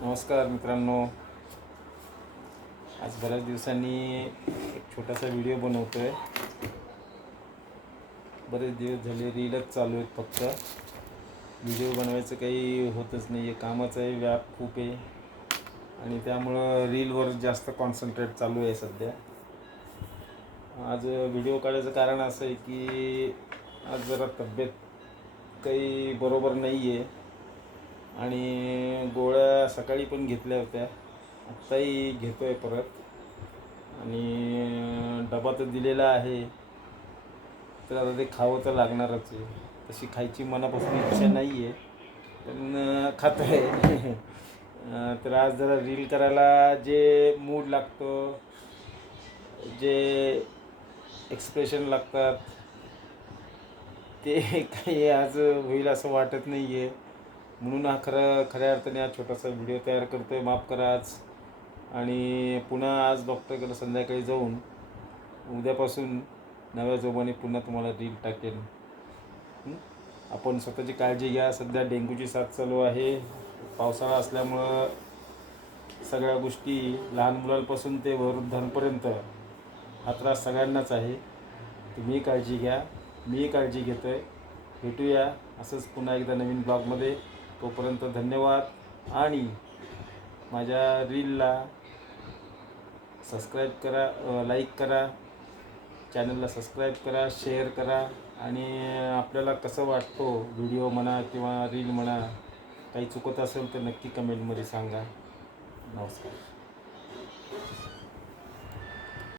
नमस्कार मित्रांनो. आज बऱ्याच दिवसांनी एक छोटासा व्हिडिओ बनवतो आहे बरेच दिवस झाले रीलच चालू आहेत फक्त. व्हिडिओ बनवायचं काही होतच नाही आहे कामाचं आहे व्याप खूप आहे. आणि त्यामुळं रीलवर जास्त कॉन्सन्ट्रेट चालू आहे सध्या. आज व्हिडिओ काढायचं कारण असं आहे की आज जरा तब्येत काही बरोबर नाही आहे आणि गोळ्या सकाळी पण घेतल्या होत्या. आत्ताही घेतो आहे परत. आणि डबा तर दिलेला आहे. तर आता ते खावं तर लागणारच आहे. तशी खायची मनापासून इच्छा नाही आहे पण खात आहे. तर आज जरा रील करायला जे मूड लागतो जे एक्सप्रेशन लागतात ते काही आज होईल असं वाटत नाही आहे म्हणून हा खरं खऱ्या अर्थाने हा छोटासा व्हिडिओ तयार करतो आहे माफ करा आज. आणि पुन्हा आज डॉक्टरकडे संध्याकाळी जाऊन. उद्यापासून नव्या जोबाने पुन्हा तुम्हाला रील टाकेल आपण स्वतःची काळजी घ्या. सध्या डेंग्यूची साथ चालू आहे. पावसाळा असल्यामुळं सगळ्या गोष्टी लहान मुलांपासून ते वृद्धांपर्यंत हा त्रास सगळ्यांनाच आहे. तुम्ही काळजी घ्या. मी काळजी घेतो आहे भेटूया. असंच पुन्हा एकदा नवीन ब्लॉगमध्ये तोपर्यंत धन्यवाद. आणि माझ्या रीलला सबस्क्राईब करा लाईक करा चॅनलला सबस्क्राईब करा शेअर करा. आणि आपल्याला कसं वाटतो व्हिडिओ म्हणा किंवा रील म्हणा काही चुकत असेल तर नक्की कमेंटमध्ये सांगा. नमस्कार.